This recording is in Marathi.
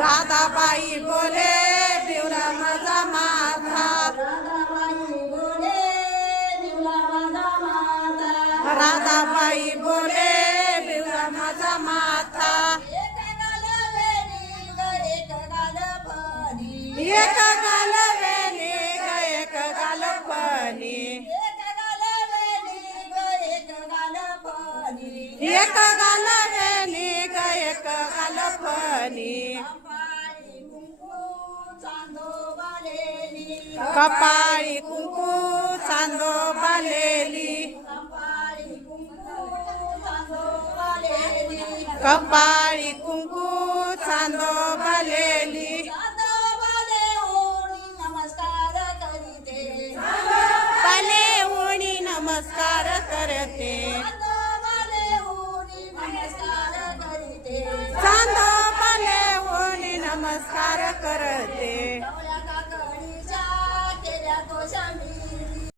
राधाबाई बोले बिवला माझा माथा राधाबाई बोले बिवला माझा माथा एक गाल वेणी ग एक गाल फणी एक गाल वेणी ग एक गाल फणी कपाळी कुंकू चांदो बालेली कपाळी कुंकू चांदो बालेली बाले होणी नमस्कार करते चांदो बाले होणी नमस्कार करते